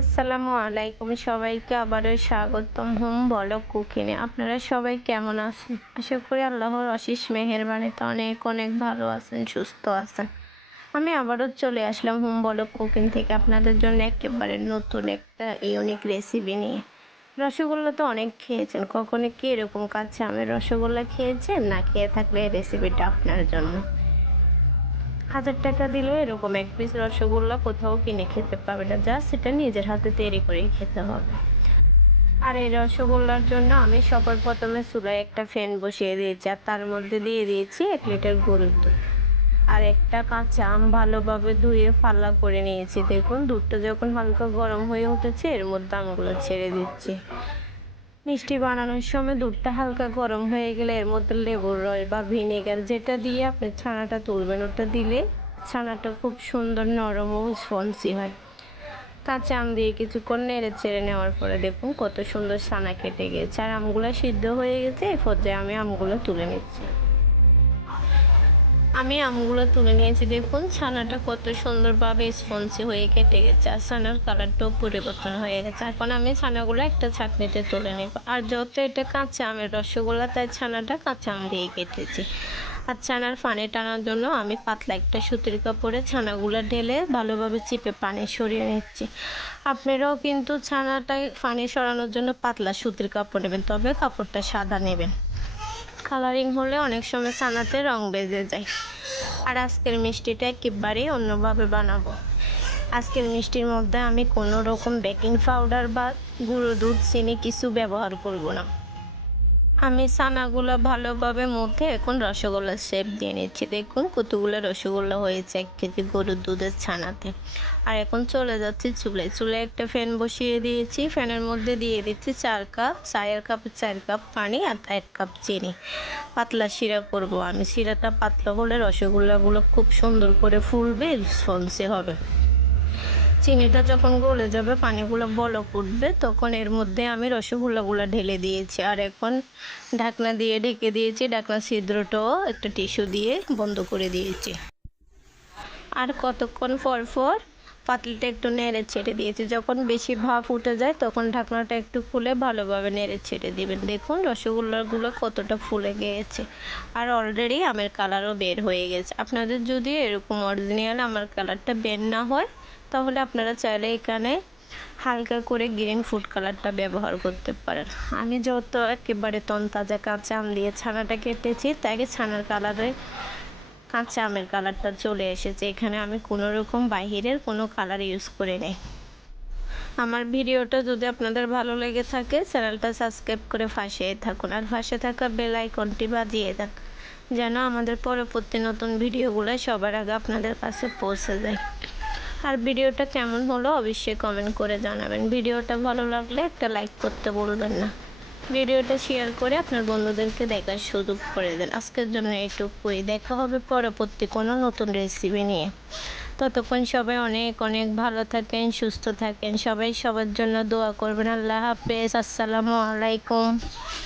আসসালামু আলাইকুম, সবাইকে আবারও স্বাগতম হোম ব্লগ কুকিংয়ে। আপনারা সবাই কেমন আছেন? আশা করি আল্লাহর অশেষ মেহেরবানিতে অনেক অনেক ভালো আছেন, সুস্থ আছেন। আমি আবারও চলে আসলাম হোম ব্লগ কুকিং থেকে আপনাদের জন্য একেবারে নতুন একটা ইউনিক রেসিপি নিয়ে। রসগোল্লা তো অনেক খেয়েছেন, কখনো কি এরকম কাঁচা আমের রসগোল্লা খেয়েছেন? না খেয়ে থাকলে এই রেসিপিটা আপনার জন্য। 1000 টাকা দিলেও এরকম এক পিস রসগোল্লা কোথাও কিনে খেতে পারবে না, জাস্ট সেটা নিজের হাতে তৈরি করেই খেতে হবে। আর এই রসগোল্লার জন্য আমি সবার প্রথমে চুলায় একটা ফ্যান বসিয়ে দিয়েছি, আর তার মধ্যে দিয়ে দিয়েছি 1 লিটার গরুর দুধ। আর একটা কাঁচা আম ভালোভাবে ধুয়ে ফালা করে নিয়েছি। দেখুন দুধটা যখন হালকা গরম হয়ে উঠেছে, এর মধ্যে আমগুলো ছেড়ে দিচ্ছি। মিষ্টি বানানোর সময় দুধটা হালকা গরম হয়ে গেলে এর মধ্যে লেবুর রস বা ভিনেগার, যেটা দিয়ে আপনি ছানাটা তুলবেন, ওটা দিলে ছানাটা খুব সুন্দর নরম ও স্পঞ্জি হয়। কাঁচা আম দিয়ে কিছুক্ষণ নেড়ে চেড়ে নেওয়ার পরে দেখুন কত সুন্দর ছানা কেটে গেছে, আর আমগুলো সিদ্ধ হয়ে গেছে। এই পর্যায়ে আমি আমগুলো তুলে নিচ্ছি। আমি আমগুলো তুলে নিয়েছি, দেখুন ছানাটা কত সুন্দরভাবে স্পঞ্জি হয়ে কেটে গেছে, আর ছানার কালারটাও পরিবর্তন হয়ে গেছে। এখন আমি ছানাগুলো একটা ছাঁকনিতে তুলে নেব। আর যত এটা কাঁচা আমের রসগোল্লা, তাই ছানাটা কাঁচা আম দিয়ে কেটেছি। আর ছানার পানি টানার জন্য আমি পাতলা একটা সুতির কাপড়ে ছানাগুলো ঢেলে ভালোভাবে চিপে পানি সরিয়ে নিচ্ছি। আপনারাও কিন্তু ছানাটায় পানি সরানোর জন্য পাতলা সুতির কাপড় নেবেন, তবে কাপড়টা সাদা নেবেন। কালারিং হলে অনেক সময় ছানাতে রং বেজে যায়। আর আজকের মিষ্টিটা একেবারেই অন্যভাবে বানাবো। আজকের মিষ্টির মধ্যে আমি কোনো রকম বেকিং পাউডার বা গুঁড়ো দুধ, চিনি কিছু ব্যবহার করব না। আমি ছানাগুলো ভালোভাবে মধ্যে এখন রসগোল্লার শেপ দিয়ে নিচ্ছি। দেখুন কতগুলো রসগোল্লা হয়েছে 1 কেজি গরুর দুধের ছানাতে। আর এখন চলে যাচ্ছি চুলায় একটা ফ্যান বসিয়ে দিয়েছি। ফ্যানের মধ্যে দিয়ে দিচ্ছি 4 কাপ, চায়ের কাপে 4 কাপ পানি আর 1 কাপ চিনি। পাতলা শিরা করব আমি। শিরাটা পাতলা হলে রসগোল্লাগুলো খুব সুন্দর করে ফুলবে, স্পঞ্জি হবে। চিনিটা যখন গলে যাবে, পানিগুলো বলক উঠবে, তখন এর মধ্যে আমি রসগোল্লাগুলো ঢেলে দিয়েছি। আর এখন ঢাকনা দিয়ে ঢেকে দিয়েছি। ঢাকনা ছিদ্রটাও একটা টিস্যু দিয়ে বন্ধ করে দিয়েছি। আর কতক্ষণ পর পর পাতিলটা একটু নেড়ে ছেড়ে দিয়েছি। যখন বেশি ভাপ উঠে যায়, তখন ঢাকনাটা একটু খুলে ভালোভাবে নেড়ে ছেড়ে দেবেন। দেখুন রসগোল্লাগুলো কতটা ফুলে গিয়েছে, আর অলরেডি আমের কালারও বের হয়ে গেছে। আপনাদের যদি এরকম অরিজিনাল আমের কালারটা বের না হয়, তাহলে আপনারা চাইলে এখানে হালকা করে গ্রিন ফুড কালারটা ব্যবহার করতে পারেন। আমি যত একেবারে তনতাজা কাঁচা আম দিয়ে ছানাটা কেটেছি, তাই ছানার কালারে কাঁচা আমের কালারটা চলে এসেছে। এখানে আমি কোনো রকম বাহিরের কোনো কালার ইউজ করে নেই। আমার ভিডিওটা যদি আপনাদের ভালো লেগে থাকে, চ্যানেলটা সাবস্ক্রাইব করে পাশেই থাকুন, আর পাশে থাকা বেল আইকনটি বাজিয়ে দেন, যেন আমাদের পরবর্তী নতুন ভিডিওগুলো সবার আগে আপনাদের কাছে পৌঁছে যায়। আর ভিডিওটা কেমন হলো অবশ্যই কমেন্ট করে জানাবেন। ভিডিওটা ভালো লাগলে একটা লাইক করতে বলবেন না। ভিডিওটা শেয়ার করে আপনার বন্ধুদেরকে দেখার সুযোগ করে দেন। আজকের জন্য এটুকুই। দেখা হবে পরবর্তী কোনো নতুন রেসিপি নিয়ে। ততক্ষণ সবাই অনেক অনেক ভালো থাকেন, সুস্থ থাকেন। সবাই সবার জন্য দোয়া করবেন। আল্লাহ হাফেজ। আসসালামু আলাইকুম।